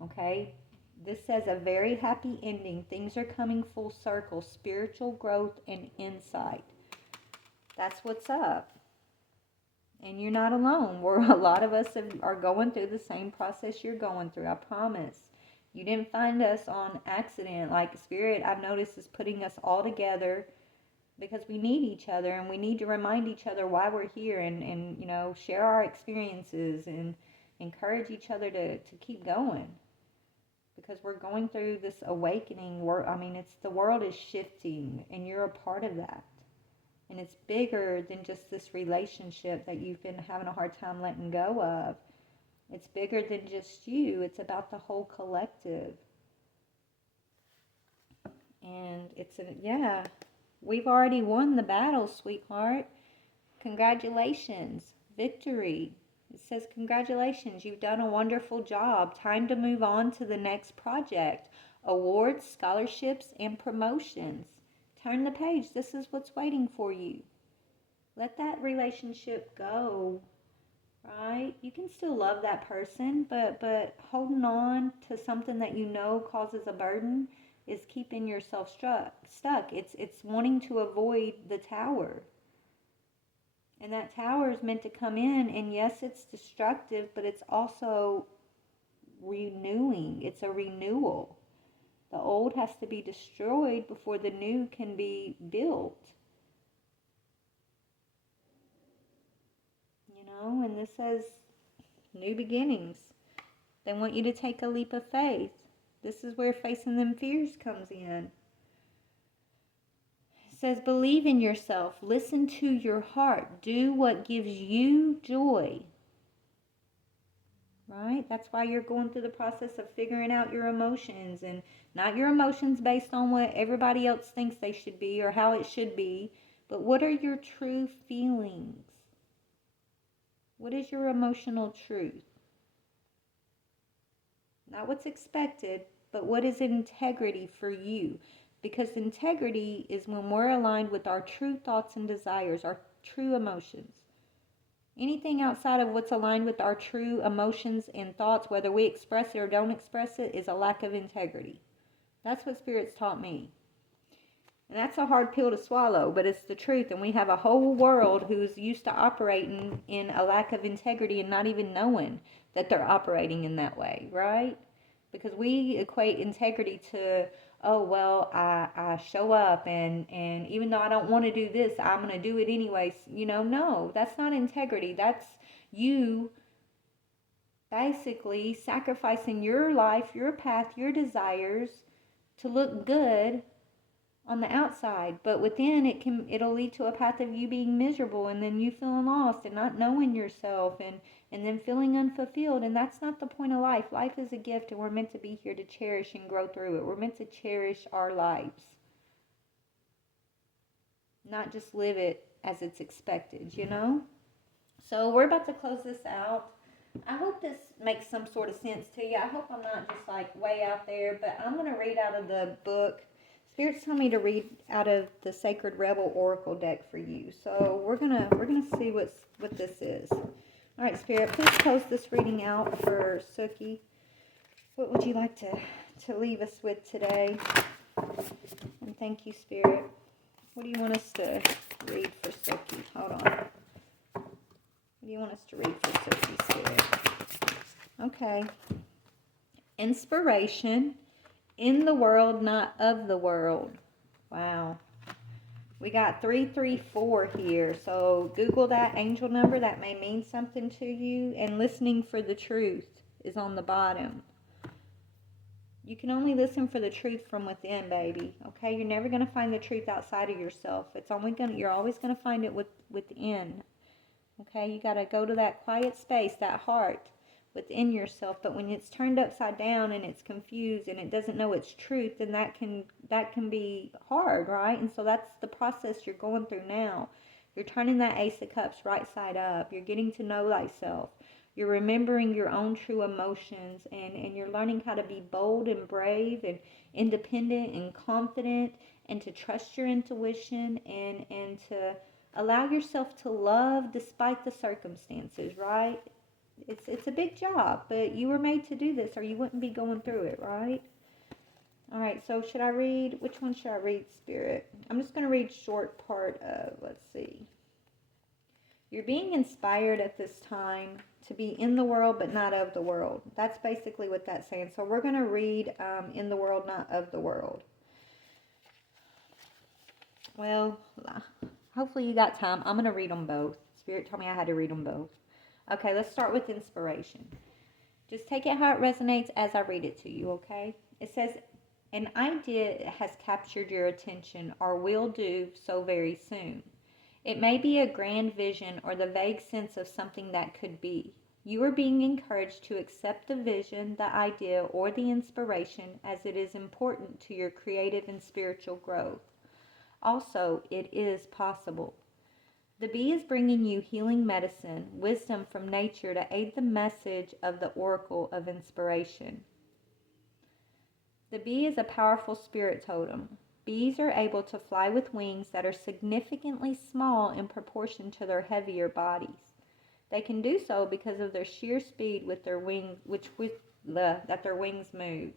Okay? This says a very happy ending. Things are coming full circle. Spiritual growth and insight. That's what's up. And you're not alone. A lot of us are going through the same process you're going through. I promise. You didn't find us on accident. Like Spirit, I've noticed, is putting us all together because we need each other, and we need to remind each other why we're here, and share our experiences and encourage each other to keep going, because we're going through this awakening. The world is shifting, and you're a part of that, and it's bigger than just this relationship that you've been having a hard time letting go of. It's bigger than just you. It's about the whole collective. And we've already won the battle, sweetheart. Congratulations. Victory. It says, congratulations, you've done a wonderful job. Time to move on to the next project. Awards, scholarships, and promotions. Turn the page. This is what's waiting for you. Let that relationship go, right? You can still love that person, but holding on to something that you know causes a burden is keeping yourself stuck. It's wanting to avoid the tower. And that tower is meant to come in, and yes, it's destructive, but it's also renewing. It's a renewal. The old has to be destroyed before the new can be built. And this says new beginnings. They want you to take a leap of faith. This is where facing them fears comes in. It says, believe in yourself. Listen to your heart. Do what gives you joy. right? That's why you're going through the process of figuring out your emotions, and not your emotions based on what everybody else thinks they should be or how it should be, but what are your true feelings? What is your emotional truth? Not what's expected, but what is integrity for you? Because integrity is when we're aligned with our true thoughts and desires, our true emotions. Anything outside of what's aligned with our true emotions and thoughts, whether we express it or don't express it, is a lack of integrity. That's what Spirit's taught me. And that's a hard pill to swallow, but it's the truth. And we have a whole world who's used to operating in a lack of integrity and not even knowing that they're operating in that way, right? Because we equate integrity to, oh, well, I show up, and even though I don't want to do this, I'm going to do it anyways. No, that's not integrity. That's you basically sacrificing your life, your path, your desires to look good on the outside, but within it'll lead to a path of you being miserable, and then you feeling lost and not knowing yourself, and then feeling unfulfilled. And that's not the point of life. Life is a gift, and we're meant to be here to cherish and grow through it. We're meant to cherish our lives, not just live it as it's expected, So we're about to close this out. I hope this makes some sort of sense to you. I hope I'm not just like way out there, but I'm going to read out of the book. Spirit's telling me to read out of the Sacred Rebel Oracle deck for you. So we're gonna see what this is. All right, Spirit, please close this reading out for Sukkiiii. What would you like to leave us with today? And thank you, Spirit. What do you want us to read for Sukkiiii? Hold on. What do you want us to read for Sukkiiii, Spirit? Okay. Inspiration. In the world, not of the world. Wow. We got 334 here. So Google that angel number. That may mean something to you. And listening for the truth is on the bottom. You can only listen for the truth from within, baby. Okay? You're never going to find the truth outside of yourself. You're always going to find it within. Okay? You got to go to that quiet space, that heart within yourself. But when it's turned upside down and it's confused and it doesn't know its truth, then that can be hard, right? And so that's the process you're going through now. You're turning that Ace of Cups right side up. You're getting to know thyself. You're remembering your own true emotions, and you're learning how to be bold and brave and independent and confident, and to trust your intuition, and to allow yourself to love despite the circumstances, right? It's a big job, but you were made to do this or you wouldn't be going through it, right? All right, so should I read? Which one should I read, Spirit? I'm just going to read short part of, let's see. You're being inspired at this time to be in the world but not of the world. That's basically what that's saying. So we're going to read in the world, not of the world. Well, hopefully you got time. I'm going to read them both. Spirit told me I had to read them both. Okay, let's start with inspiration. Just take it how it resonates as I read it to you, okay? It says, an idea has captured your attention or will do so very soon. It may be a grand vision or the vague sense of something that could be. You are being encouraged to accept the vision, the idea, or the inspiration as it is important to your creative and spiritual growth. Also, it is possible. The bee is bringing you healing medicine, wisdom from nature to aid the message of the oracle of inspiration. The bee is a powerful spirit totem. Bees are able to fly with wings that are significantly small in proportion to their heavier bodies. They can do so because of their sheer speed with their wings, that their wings move.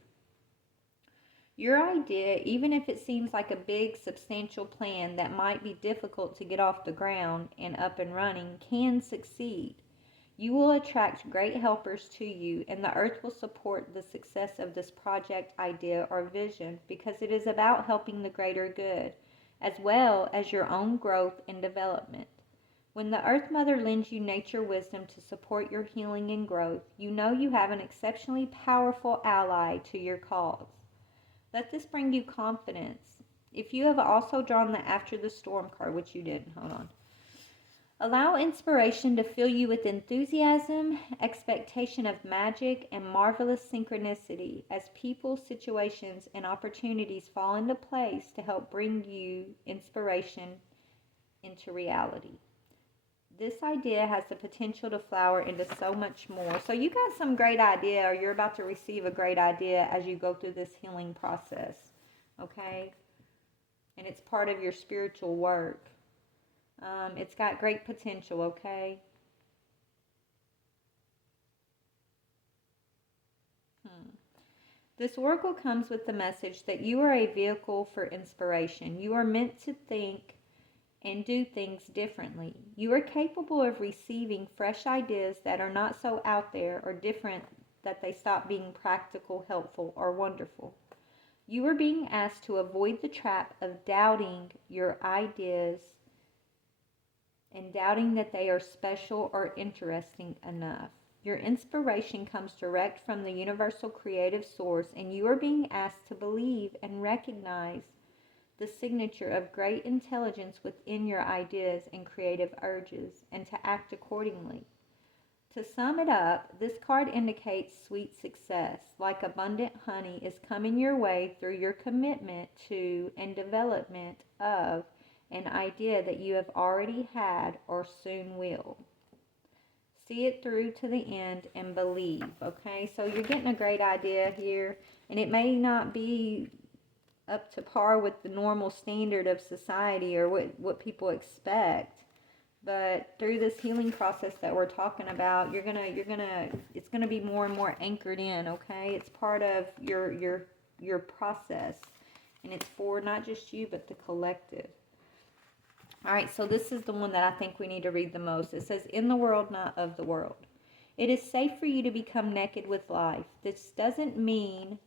Your idea, even if it seems like a big, substantial plan that might be difficult to get off the ground and up and running, can succeed. You will attract great helpers to you, and the earth will support the success of this project, idea, or vision because it is about helping the greater good, as well as your own growth and development. When the Earth Mother lends you nature wisdom to support your healing and growth, you know you have an exceptionally powerful ally to your cause. Let this bring you confidence. If you have also drawn the After the Storm card, which you didn't, hold on. Allow inspiration to fill you with enthusiasm, expectation of magic, and marvelous synchronicity as people, situations, and opportunities fall into place to help bring you inspiration into reality. This idea has the potential to flower into so much more. So you got some great idea, or you're about to receive a great idea as you go through this healing process, okay? And it's part of your spiritual work. It's got great potential, okay? This oracle comes with the message that you are a vehicle for inspiration. You are meant to think and do things differently. You are capable of receiving fresh ideas that are not so out there or different that they stop being practical, helpful, or wonderful. You are being asked to avoid the trap of doubting your ideas and doubting that they are special or interesting enough. Your inspiration comes direct from the universal creative source, and you are being asked to believe and recognize the signature of great intelligence within your ideas and creative urges, and to act accordingly. To sum it up, this card indicates sweet success, like abundant honey, is coming your way through your commitment to and development of an idea that you have already had or soon will. See it through to the end and believe, okay? So you're getting a great idea here, and it may not be up to par with the normal standard of society or what people expect, but through this healing process that we're talking about, it's gonna be more and more anchored in, okay? It's part of your process, and it's for not just you but the collective. All right, so this is the one that I think we need to read the most. It says, in the world, not of the world. It is safe for you to become naked with life. This doesn't mean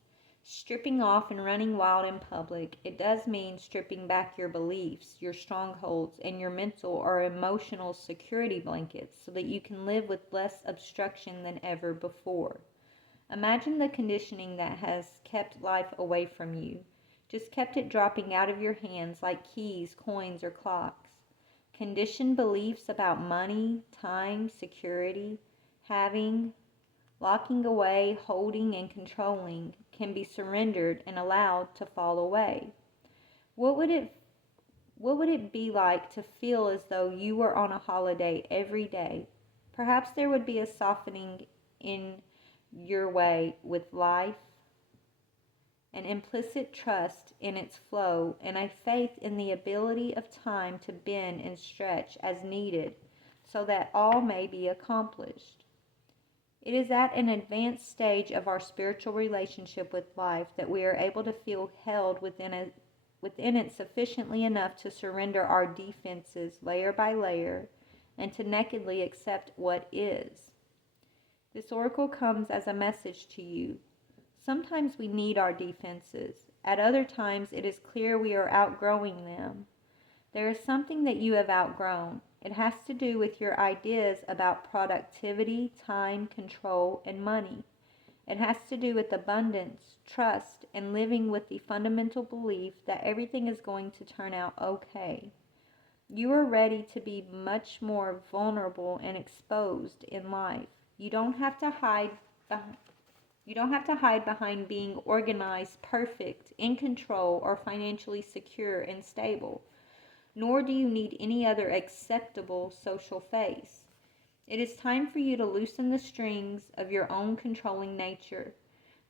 stripping off and running wild in public. It does mean stripping back your beliefs, your strongholds, and your mental or emotional security blankets so that you can live with less obstruction than ever before. Imagine the conditioning that has kept life away from you, just kept it dropping out of your hands like keys, coins, or clocks. Conditioned beliefs about money, time, security, having, locking away, holding, and controlling can be surrendered and allowed to fall away. What would it be like to feel as though you were on a holiday every day? Perhaps there would be a softening in your way with life, an implicit trust in its flow, and a faith in the ability of time to bend and stretch as needed so that all may be accomplished. It is at an advanced stage of our spiritual relationship with life that we are able to feel held within it sufficiently enough to surrender our defenses layer by layer and to nakedly accept what is. This oracle comes as a message to you. Sometimes we need our defenses. At other times, it is clear we are outgrowing them. There is something that you have outgrown. It has to do with your ideas about productivity, time, control, and money. It has to do with abundance, trust, and living with the fundamental belief that everything is going to turn out okay. You are ready to be much more vulnerable and exposed in life. You don't have to hide behind being organized, perfect, in control, or financially secure and stable. Nor do you need any other acceptable social face. It is time for you to loosen the strings of your own controlling nature.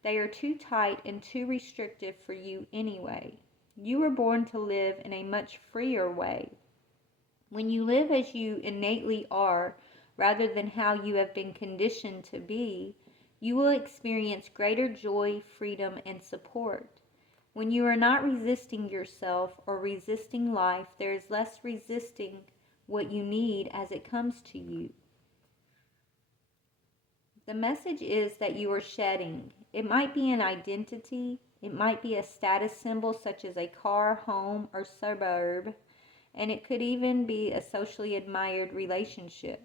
They are too tight and too restrictive for you anyway. You were born to live in a much freer way. When you live as you innately are, rather than how you have been conditioned to be, you will experience greater joy, freedom, and support. When you are not resisting yourself or resisting life, there is less resisting what you need as it comes to you. The message is that you are shedding. It might be an identity, it might be a status symbol such as a car, home, or suburb, and it could even be a socially admired relationship.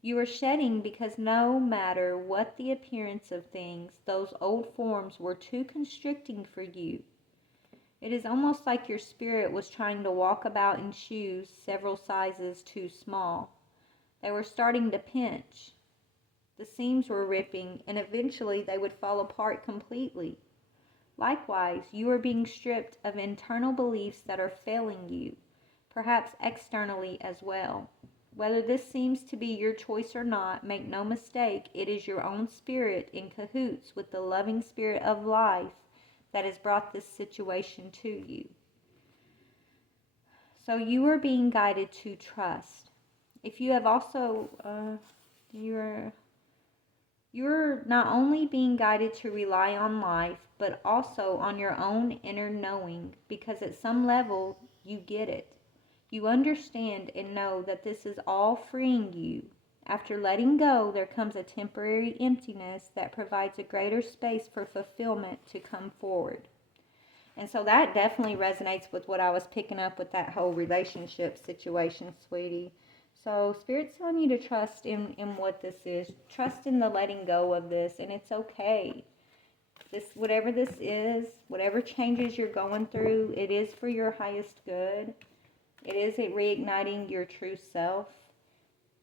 You are shedding because no matter what the appearance of things, those old forms were too constricting for you. It is almost like your spirit was trying to walk about in shoes several sizes too small. They were starting to pinch. The seams were ripping, and eventually they would fall apart completely. Likewise, you are being stripped of internal beliefs that are failing you, perhaps externally as well. Whether this seems to be your choice or not, make no mistake, it is your own spirit in cahoots with the loving spirit of life that has brought this situation to you. So you are being guided to trust. If you have also, you're not only being guided to rely on life, but also on your own inner knowing, because at some level you get it. You understand and know that this is all freeing you. After letting go, there comes a temporary emptiness that provides a greater space for fulfillment to come forward. And so that definitely resonates with what I was picking up with that whole relationship situation, sweetie. So Spirit's telling you to trust in what this is. Trust in the letting go of this, and it's okay. Whatever this is, whatever changes you're going through, it is for your highest good. It is reigniting your true self.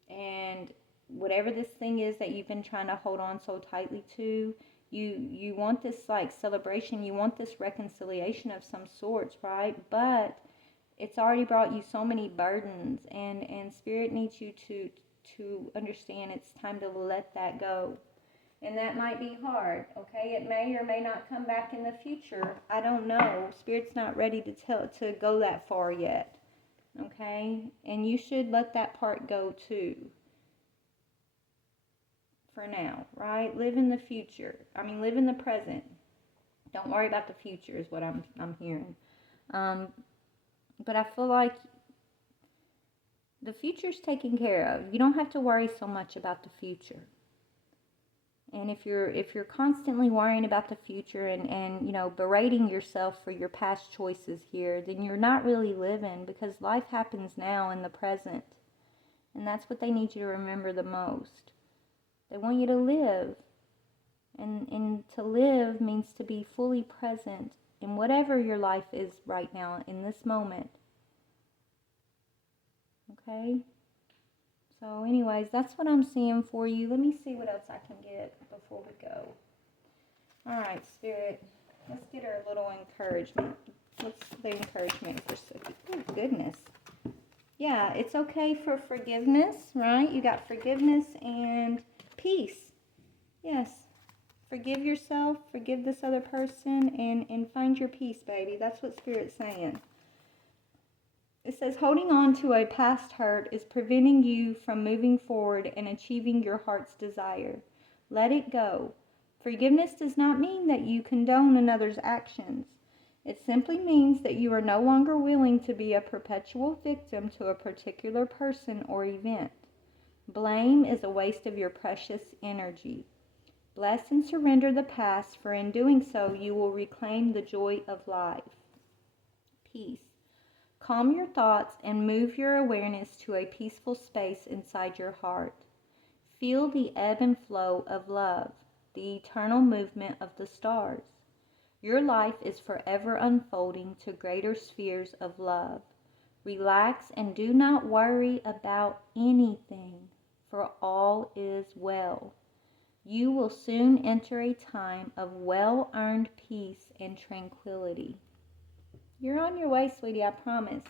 And whatever this thing is that you've been trying to hold on so tightly to, you want this like celebration, you want this reconciliation of some sorts, right? But it's already brought you so many burdens, and Spirit needs you to understand it's time to let that go. And that might be hard, okay? It may or may not come back in the future. I don't know. Spirit's not ready to go that far yet, okay? And you should let that part go too. For now, right? Live in the future. Live in the present. Don't worry about the future is what I'm hearing. But I feel like the future's taken care of. You don't have to worry so much about the future. And if you're constantly worrying about the future and berating yourself for your past choices here, then you're not really living, because life happens now in the present. And that's what they need you to remember the most. They want you to live. And to live means to be fully present in whatever your life is right now in this moment. Okay? So anyways, that's what I'm seeing for you. Let me see what else I can get before we go. All right, Spirit. Let's get her a little encouragement. What's the encouragement for Sukkiiii? Oh, goodness. Yeah, it's okay for forgiveness, right? You got forgiveness and peace. Yes. Forgive yourself, forgive this other person, and find your peace, baby. That's what Spirit's saying. It says, holding on to a past hurt is preventing you from moving forward and achieving your heart's desire. Let it go. Forgiveness does not mean that you condone another's actions. It simply means that you are no longer willing to be a perpetual victim to a particular person or event. Blame is a waste of your precious energy. Bless and surrender the past, for in doing so, you will reclaim the joy of life. Peace. Calm your thoughts and move your awareness to a peaceful space inside your heart. Feel the ebb and flow of love, the eternal movement of the stars. Your life is forever unfolding to greater spheres of love. Relax and do not worry about anything, for all is well. You will soon enter a time of well-earned peace and tranquility. You're on your way, sweetie, I promise.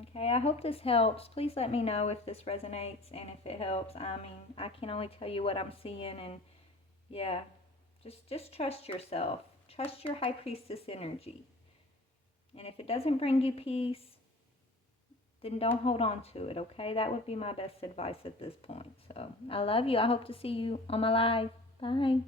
Okay, I hope this helps. Please let me know if this resonates and if it helps. I can only tell you what I'm seeing, and yeah, just trust yourself. Trust your high priestess energy. And if it doesn't bring you peace, then don't hold on to it, okay? That would be my best advice at this point. So, I love you. I hope to see you on my live. Bye.